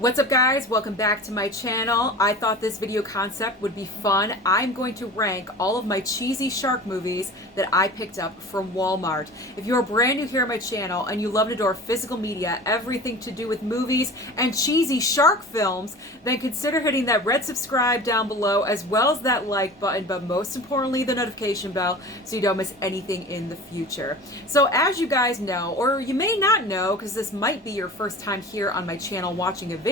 What's up guys? Welcome back to my channel. I thought this video concept would be fun. I'm going to rank all of my cheesy shark movies that I picked up from Walmart. If you're brand new here on my channel and you love and adore physical media, everything to do with movies and cheesy shark films, then consider hitting that red subscribe down below as well as that like button, but most importantly the notification bell so you don't miss anything in the future. So as you guys know, or you may not know because this might be your first time here on my channel watching a video,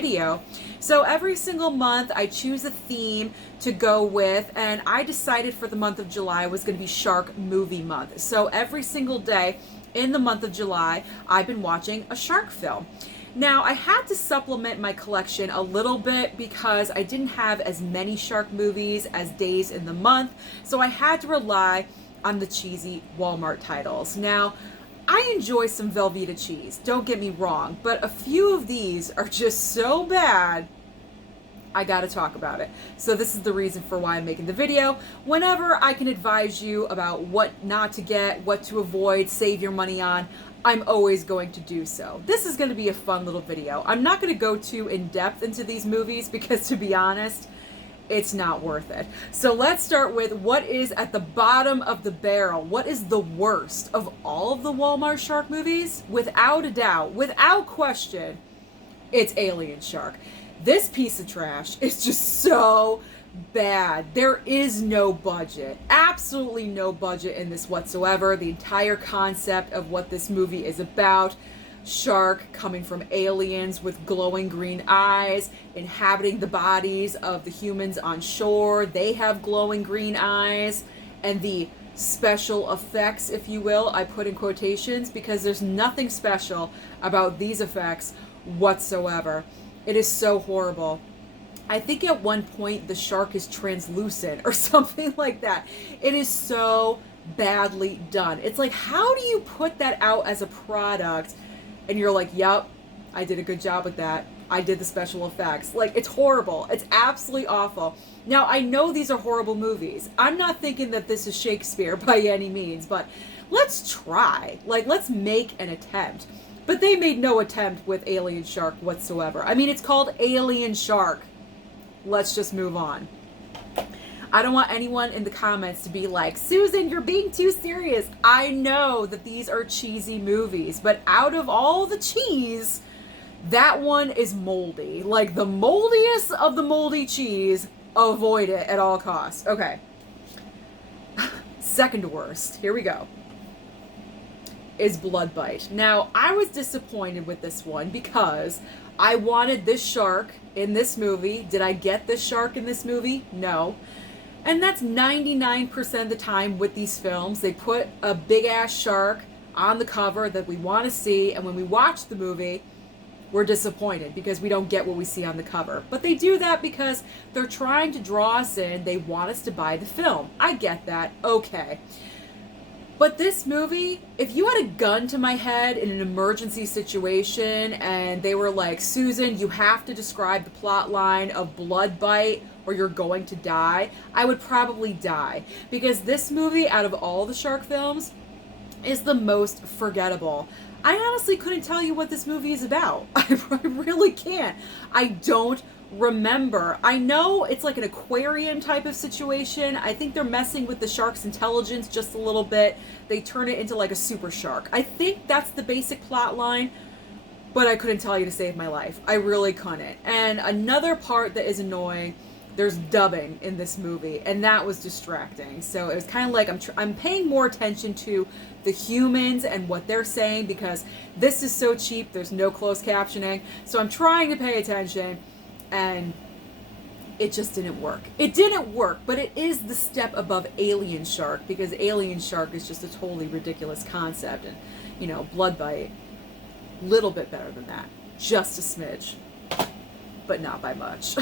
so every single month I choose a theme to go with, and I decided for the month of July was going to be Shark Movie Month. So every single day in the month of July I've been watching a shark film. Now I had to supplement my collection a little bit because I didn't have as many shark movies as days in the month, so I had to rely on the cheesy Walmart titles. Now I enjoy some Velveeta cheese, don't get me wrong, but a few of these are just so bad, I gotta talk about it. So this is the reason for why I'm making the video. Whenever I can advise you about what not to get, what to avoid, save your money on, I'm always going to do so. This is going to be a fun little video. I'm not going to go too in-depth into these movies because, to be honest, it's not worth it. So let's start with what is at the bottom of the barrel. What is the worst of all of the Walmart shark movies? Without a doubt, without question, it's Alien Shark. This piece of trash is just so bad. There is no budget. Absolutely no budget in this whatsoever. The entire concept of what this movie is about, shark coming from aliens with glowing green eyes, inhabiting the bodies of the humans on shore. They have glowing green eyes, and the special effects, if you will, I put in quotations because there's nothing special about these effects whatsoever. It is so horrible. I think at one point the shark is translucent or something like that. It is so badly done. It's like, how do you put that out as a product and you're like, yep, I did a good job with that. I did the special effects. Like, it's horrible. It's absolutely awful. Now, I know these are horrible movies. I'm not thinking that this is Shakespeare by any means, but let's try. Like, let's make an attempt. But they made no attempt with Alien Shark whatsoever. I mean, it's called Alien Shark. Let's just move on. I don't want anyone in the comments to be like, Susan, you're being too serious. I know that these are cheesy movies, but out of all the cheese, that one is moldy. Like the moldiest of the moldy cheese, avoid it at all costs. Okay. Second worst, here we go, is Blood Bite. Now, I was disappointed with this one because I wanted this shark in this movie. Did I get this shark in this movie? No. And that's 99% of the time with these films. They put a big ass shark on the cover that we want to see, and when we watch the movie, we're disappointed because we don't get what we see on the cover. But they do that because they're trying to draw us in. They want us to buy the film. I get that. Okay. But this movie, if you had a gun to my head in an emergency situation and they were like, Susan, you have to describe the plot line of Blood Bite or you're going to die, I would probably die. Because this movie, out of all the shark films, is the most forgettable. I honestly couldn't tell you what this movie is about. I really can't. I don't remember. I know it's like an aquarium type of situation. I think they're messing with the shark's intelligence just a little bit. They turn it into like a super shark. I think that's the basic plot line, but I couldn't tell you to save my life. I really couldn't. And another part that is annoying, there's dubbing in this movie, and that was distracting. So it was kind of like I'm paying more attention to the humans and what they're saying because this is so cheap. There's no closed captioning. So I'm trying to pay attention, and it just didn't work. It didn't work, but it is the step above Alien Shark because Alien Shark is just a totally ridiculous concept, and, you know, Blood Bite, little bit better than that. Just a smidge, but not by much.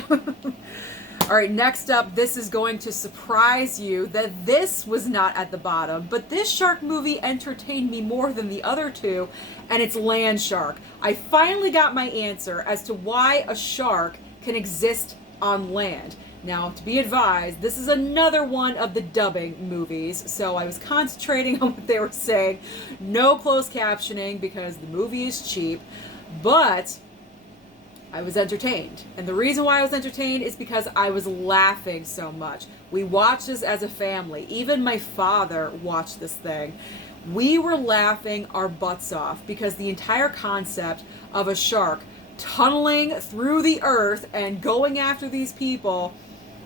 All right, next up, this is going to surprise you that this was not at the bottom, but this shark movie entertained me more than the other two, and it's Land Shark. I finally got my answer as to why a shark can exist on land. Now, to be advised, this is another one of the dubbing movies, so I was concentrating on what they were saying. No closed captioning because the movie is cheap, but I was entertained. And the reason why I was entertained is because I was laughing so much. We watched this as a family. Even my father watched this thing. We were laughing our butts off because the entire concept of a shark tunneling through the earth and going after these people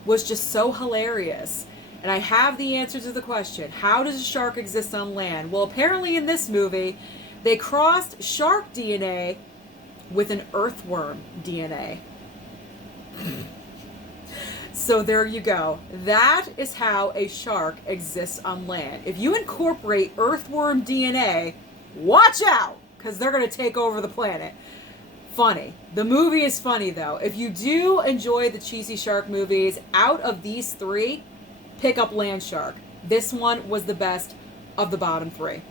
was just so hilarious. And I have the answer to the question, how does a shark exist on land? Well, apparently in this movie, they crossed shark DNA with an earthworm DNA. So there you go. That is how a shark exists on land. If you incorporate earthworm DNA, watch out, because they're going to take over the planet. Funny. The movie is funny, though. If you do enjoy the cheesy shark movies, out of these three, pick up Land Shark. This one was the best of the bottom three.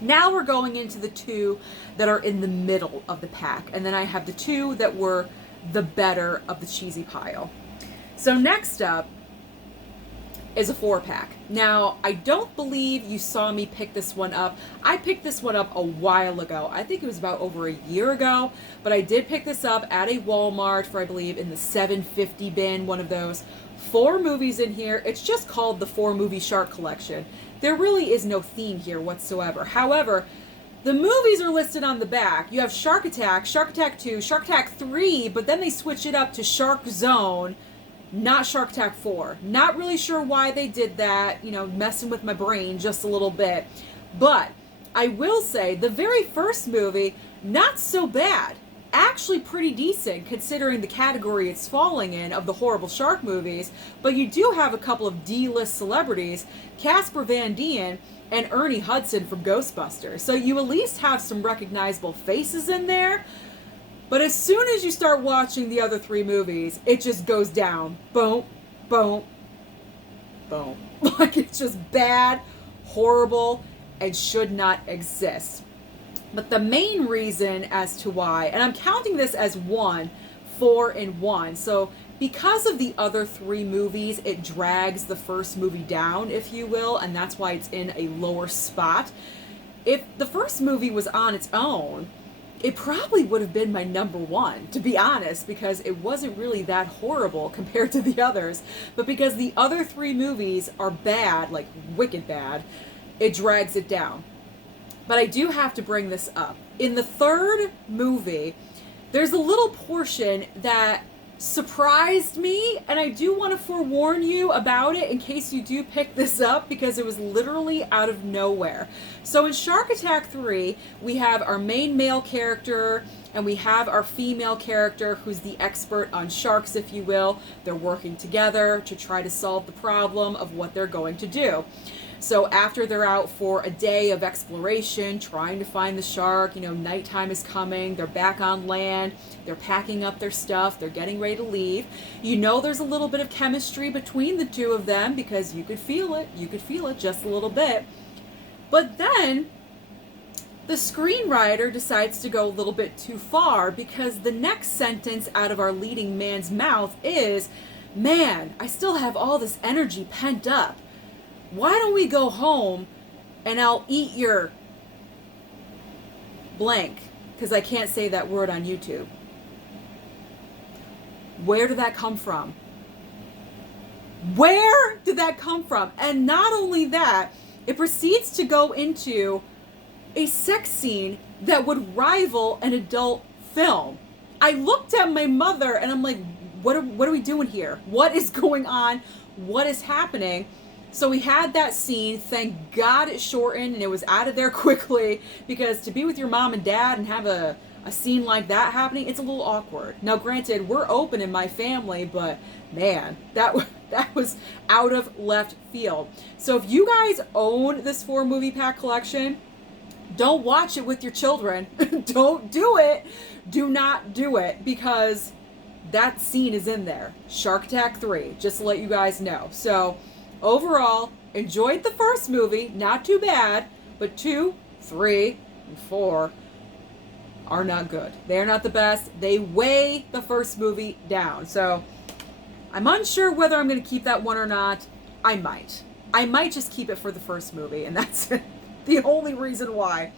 Now we're going into the two that are in the middle of the pack. And then I have the two that were the better of the cheesy pile. So next up is a 4-pack. Now, I don't believe you saw me pick this one up. I picked this one up a while ago. I think it was about over a year ago, but I did pick this up at a Walmart for, I believe, in the $7.50 bin, one of those. 4 movies in here. It's just called the 4-movie shark collection. There really is no theme here whatsoever. However, the movies are listed on the back. You have Shark Attack, Shark Attack 2, Shark Attack 3, but then they switch it up to Shark Zone, not Shark Attack 4. Not really sure why they did that, you know, messing with my brain just a little bit. But I will say the very first movie, not so bad. Actually pretty decent considering the category it's falling in of the horrible shark movies. But you do have a couple of D-list celebrities, Casper Van Dien and Ernie Hudson from Ghostbusters. So you at least have some recognizable faces in there. But as soon as you start watching the other 3 movies, it just goes down. Boom, boom, boom. Like, it's just bad, horrible, and should not exist. But the main reason as to why, and I'm counting this as 1, 4, and 1. So because of the other 3 movies, it drags the first movie down, if you will, and that's why it's in a lower spot. If the first movie was on its own, it probably would have been my number 1, to be honest, because it wasn't really that horrible compared to the others. But because the other 3 movies are bad, like wicked bad, it drags it down. But I do have to bring this up. In the 3rd movie, there's a little portion that surprised me, and I do want to forewarn you about it in case you do pick this up, because it was literally out of nowhere. So in Shark Attack 3, we have our main male character, and we have our female character who's the expert on sharks, if you will. They're working together to try to solve the problem of what they're going to do. So after they're out for a day of exploration, trying to find the shark, you know, nighttime is coming, they're back on land, they're packing up their stuff, they're getting ready to leave. You know there's a little bit of chemistry between the 2 of them because you could feel it just a little bit. But then the screenwriter decides to go a little bit too far, because the next sentence out of our leading man's mouth is, "Man, I still have all this energy pent up. Why don't we go home and I'll eat your blank?" Because I can't say that word on YouTube. Where did that come from? Where did that come from? And not only that, it proceeds to go into a sex scene that would rival an adult film. I looked at my mother and I'm like, what are we doing here? What is going on? What is happening? So we had that scene. Thank God it shortened and it was out of there quickly, because to be with your mom and dad and have a scene like that happening, it's a little awkward. Now granted, we're open in my family, but man, that was out of left field. So if you guys own this 4-movie pack collection, don't watch it with your children. Don't do it. Do not do it, because that scene is in there. Shark Attack 3, just to let you guys know. So overall, enjoyed the first movie, not too bad, but 2, 3, and 4 are not good. They're not the best. They weigh the first movie down. So I'm unsure whether I'm going to keep that one or not. I might. I might just keep it for the first movie, and that's the only reason why.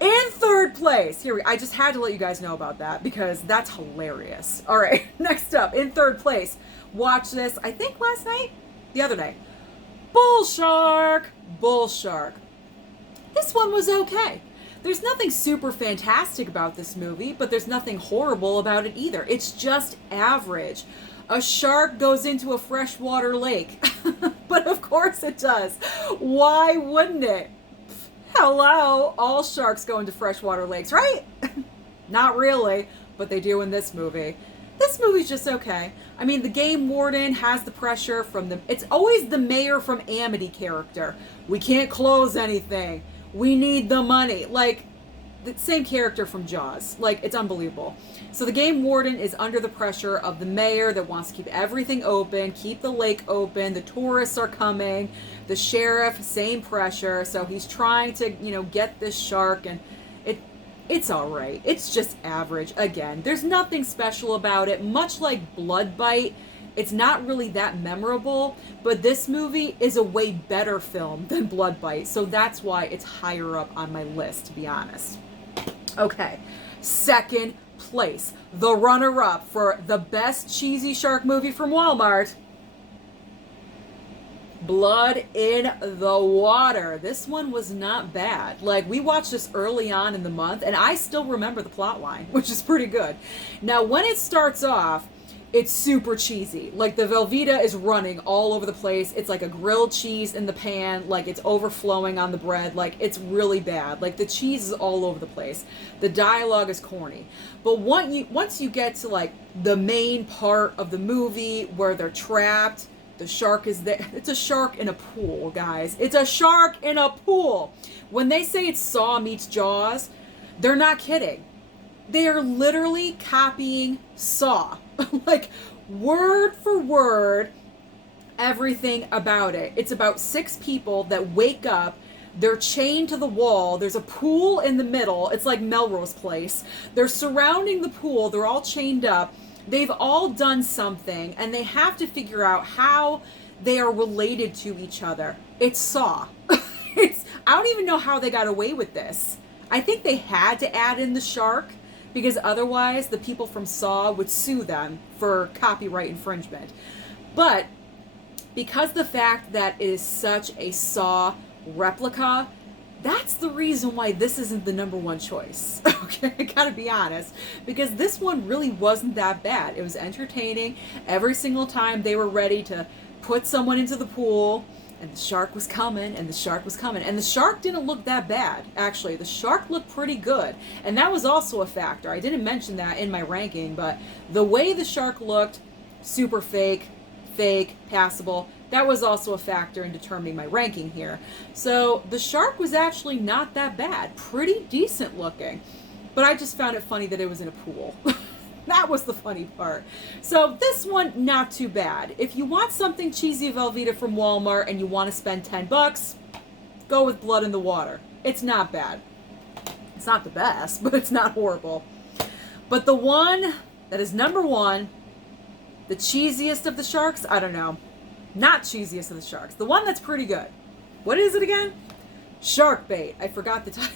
In third place, I just had to let you guys know about that because that's hilarious. All right, next up, in third place, watch this, I think the other night. Bull Shark. Bull Shark. This one was okay. There's nothing super fantastic about this movie, but there's nothing horrible about it either. It's just average. A shark goes into a freshwater lake. But of course it does. Why wouldn't it? Hello, all sharks go into freshwater lakes, right? Not really, but they do in this movie. This movie's just okay. I mean, the game warden has the pressure from it's always the mayor from Amity character. We can't close anything. We need the money. Like, the same character from Jaws. Like, it's unbelievable. So the game warden is under the pressure of the mayor that wants to keep everything open, keep the lake open, the tourists are coming, the sheriff, same pressure. So he's trying to, get this shark, and it's all right. It's just average. Again, there's nothing special about it. Much like Blood Bite, it's not really that memorable, but this movie is a way better film than Blood Bite, so that's why it's higher up on my list, to be honest. Okay, second place, the runner-up for the best cheesy shark movie from Walmart, Blood in the Water. This one was not bad. Like, we watched this early on in the month, and I still remember the plot line, which is pretty good. Now, when it starts off, it's super cheesy. Like, the Velveeta is running all over the place. It's like a grilled cheese in the pan. Like, it's overflowing on the bread. Like, it's really bad. Like, the cheese is all over the place. The dialogue is corny. But once you get to, like, the main part of the movie where they're trapped, the shark is there. It's a shark in a pool, guys. It's a shark in a pool. When they say it's Saw meets Jaws, they're not kidding. They are literally copying Saw. Like, word for word, everything about it. It's about 6 people that wake up. They're chained to the wall. There's a pool in the middle. It's like Melrose Place. They're surrounding the pool. They're all chained up. They've all done something, and they have to figure out how they are related to each other. It's Saw. I don't even know how they got away with this. I think they had to add in the shark, because otherwise the people from Saw would sue them for copyright infringement. But because the fact that it is such a Saw replica, that's the reason why this isn't the number one choice. Okay, I gotta be honest, because this one really wasn't that bad. It was entertaining. Every single time they were ready to put someone into the pool, and the shark was coming, and the shark was coming. And the shark didn't look that bad, actually. The shark looked pretty good. And that was also a factor. I didn't mention that in my ranking, but the way the shark looked, super fake, passable, that was also a factor in determining my ranking here. So the shark was actually not that bad. Pretty decent looking. But I just found it funny that it was in a pool. That was the funny part. So this one, not too bad. If you want something cheesy Velveeta from Walmart and you want to spend $10, go with Blood in the Water. It's not bad. It's not the best, but it's not horrible. But the one that is number one, the cheesiest of the sharks, I don't know. Not cheesiest of the sharks. The one that's pretty good. What is it again? Shark Bait. I forgot the title.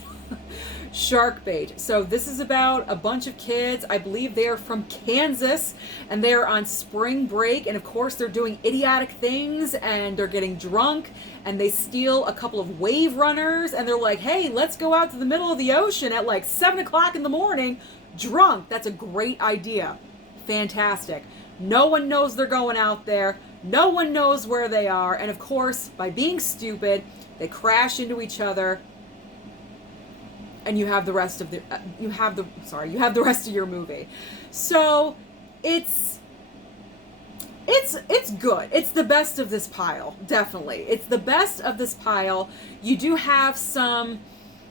Shark Bait. So this is about a bunch of kids. I believe they are from Kansas, and they're on spring break, and of course they're doing idiotic things, and they're getting drunk, and they steal a couple of wave runners, and they're like, hey, let's go out to the middle of the ocean at like 7 o'clock in the morning drunk. That's a great idea. Fantastic. No one knows they're going out there. No one knows where they are, and of course, by being stupid, they crash into each other. And you have the rest of you have the rest of your movie. So it's good. It's the best of this pile, definitely. It's the best of this pile. You do have some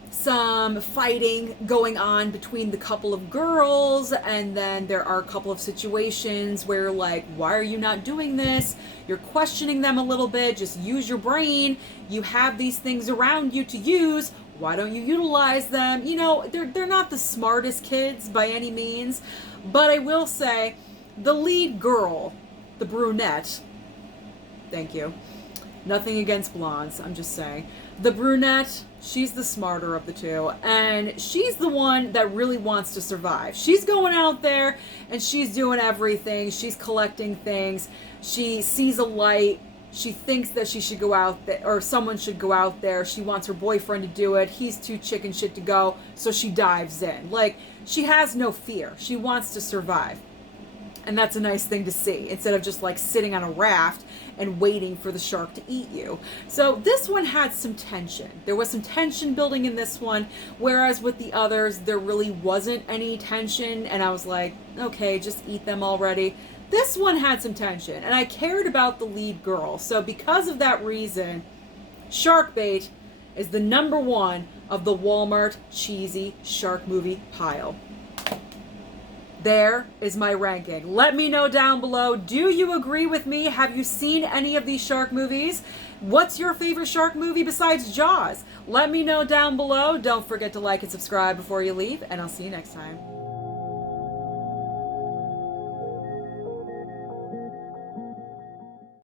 fighting going on between the couple of girls, and then there are a couple of situations where, like, why are you not doing this? You're questioning them a little bit. Just use your brain. You have these things around you to use. Why don't you utilize them? You know, they're not the smartest kids by any means, but I will say the lead girl, the brunette, thank you, Nothing against blondes, I'm just saying. The brunette, she's the smarter of the two, and she's the one that really wants to survive. She's going out there and she's doing everything. She's collecting things. She sees a light. She thinks that she should go out there, or someone should go out there. She wants her boyfriend to do it. He's too chicken shit to go, so she dives in. Like, she has no fear. She wants to survive. And that's a nice thing to see, instead of just like sitting on a raft and waiting for the shark to eat you. So this one had some tension. There was some tension building in this one, whereas with the others, there really wasn't any tension. And I was like, okay, just eat them already. This one had some tension, and I cared about the lead girl. So because of that reason, Shark Bait is the number one of the Walmart cheesy shark movie pile. There is my ranking. Let me know down below. Do you agree with me? Have you seen any of these shark movies? What's your favorite shark movie besides Jaws? Let me know down below. Don't forget to like and subscribe before you leave, and I'll see you next time.